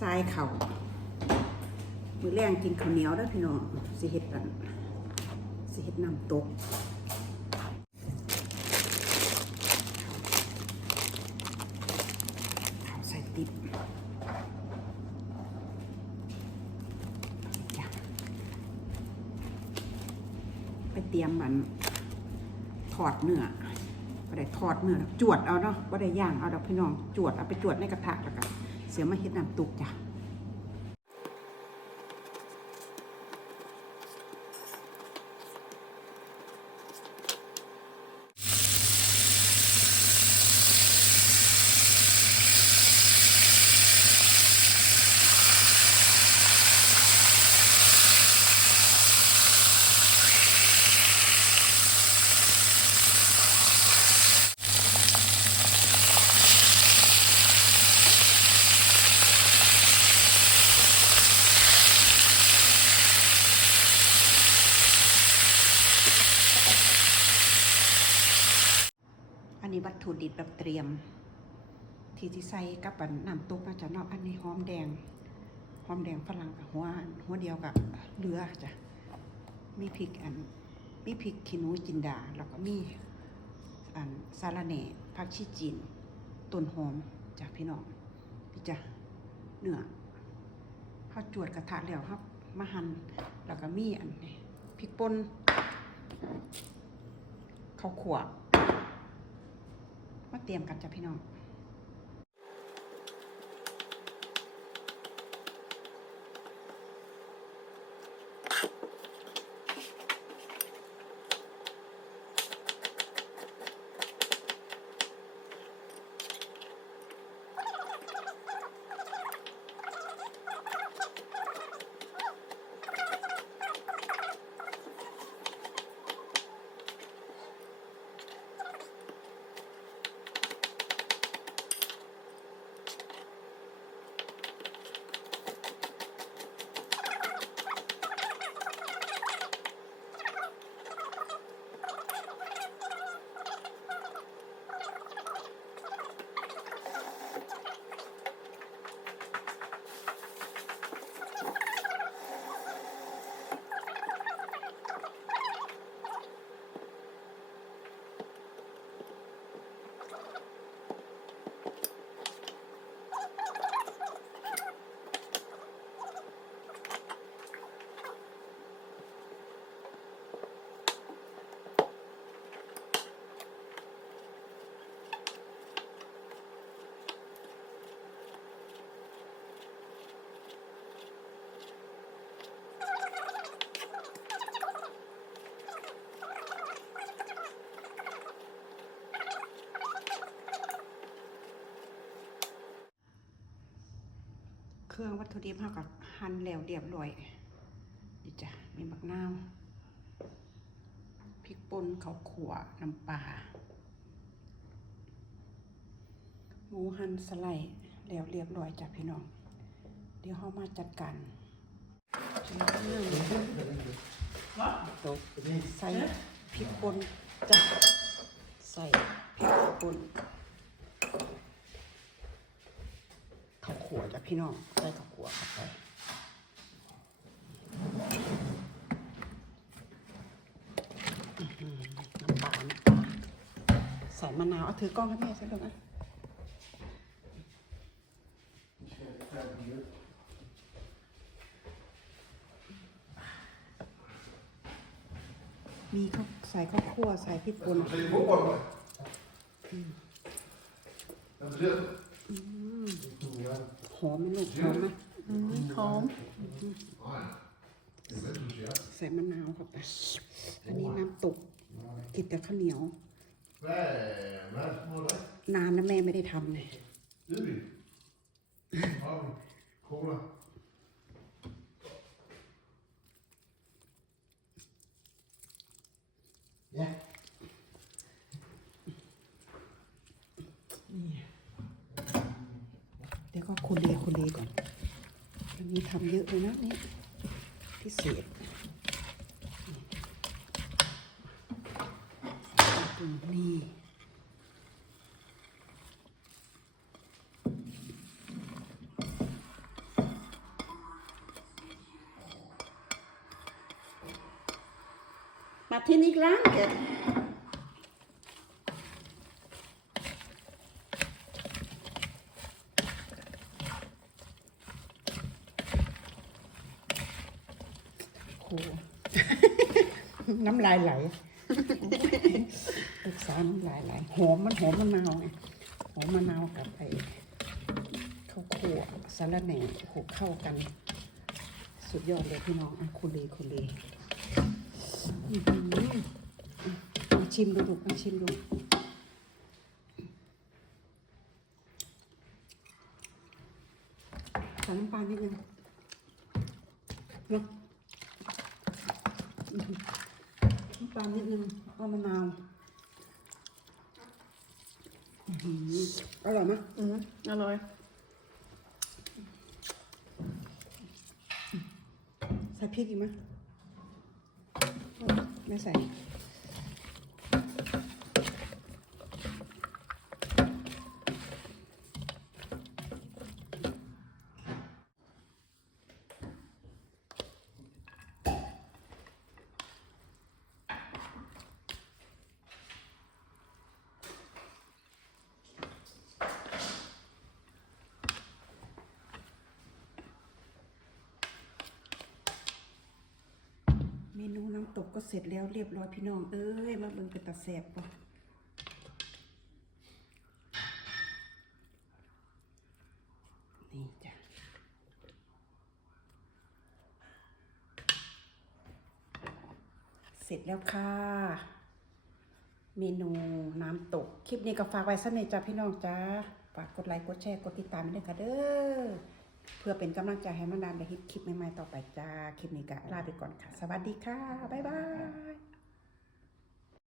ทรายเข่ามือแรงกินข้าวเหนียวแล้วพี่น้องสิเฮ็ดอันสิเฮ็ดน้ำตกใส่ติ๊บจ้ะไปเตรียมมันทอดเนื้อบ่ได้ทอดเนื้อจวดเอาเนาะบ่ได้ย่างเอาดอกพี่น้องจวดเอาไปจวดในกระทะแล้วก็ เสียมาเฮ็ดน้ำตุกจ้ะ อั นนี้วัตถุดิบแบบเตรียม ที่ที่ใส่กับอันน้ำตุกนะจ๊ะเนาะอันนี้หอมแดงหอมแดงฝรั่งกับหัวหัวเดียวกับเรือจ้ะมีพริกอันมีพริกขี้หนูจินดา แล้วก็มีอันสาลาแหน่ผักชีจีนต้นหอมจ้ะพี่น้องพี่จ้ะเนื้อข้าวจวดกระทะแล้วครับมาหั่นแล้วก็มีอันนี้พริกป่นข้าวขั่ว มาเตรียมกันจ้ะพี่น้อง รื่อง วัตถุดิบเฮากับหั่นแล้วเรียบร้อยนี่จ้ะมีมะนาวพริกป่นข้าวขัวน้ำปลาหมูหั่นสไลด์แล้วเรียบร้อยจ้ะพี่น้อง เดี๋ยวเฮามาจัดการเรื่องตกใส่พริกป่นจ้ะใส่พริกป่นข้าวขัวจ้ะพี่น้องใส่ข้าวขั่วเข้าไปอื้อหือน้ำปลาน้ำปลา ใส่มะนาวเอาถือกล้องให้แม่ใส่ลงอะมีข้าวใส่ข้าวคั่วใส่พริกป่น Ga je hem opwarmen? Dat is heel. หอมไหมลูกหอมไหมหอม Ah ja. Je bent dus ja. ใส่มะนาวเข้าไปอันนี้น้ำตกกินแต่ข้าวเหนียว นานแล้วแม่ไม่ได้ทำเลย Jullie. Oh, cola. เดี๋ยวก็คุเลคุเลก่อนอันนี้ทำเยอะเลยนะเนี่ยพิเศษ นี่มาที่นี่ล้างเด็ดน้ำลายไหล ปรึกษาน้ำลายไหลหอมมันหอมมะนาวไงหอมมะนาวกับไอ้ข้าวคั่วสาระแหน่โขกเข้ากัน สุดยอดเลยพี่น้องอะคุรีคุรีอื้อหือมาชิมดูดูมาชิมดูใส่น้ำปลานิดนึงเนาะ ลานิดนึงเอามะนาวอื้อหืออร่อยไหมอืมอร่อยใส่พริกอีกไหมไม่ใส่ เม น้ำตกก็เสร็จแล้วเรียบร้อยพี่น้อง เอ้ย มาเบิ่งเป็นตาแสบป่ะนี่จ้ะเสร็จแล้วค่ะ เมนูน้ำตก คลิปนี้ก็ฝากไว้สักหน่อยจ้าพี่น้องจ้าฝากกดไลค์กดแชร์กดติดตามด้วยค่ะเด้อ เพื่อเป็นกำลังใจให้มานานได้ฮิตคลิปใหม่ๆต่อไปจ้า คลิปนี้ก็ลาไปก่อนค่ะ สวัสดีค่ะ บ๊ายบาย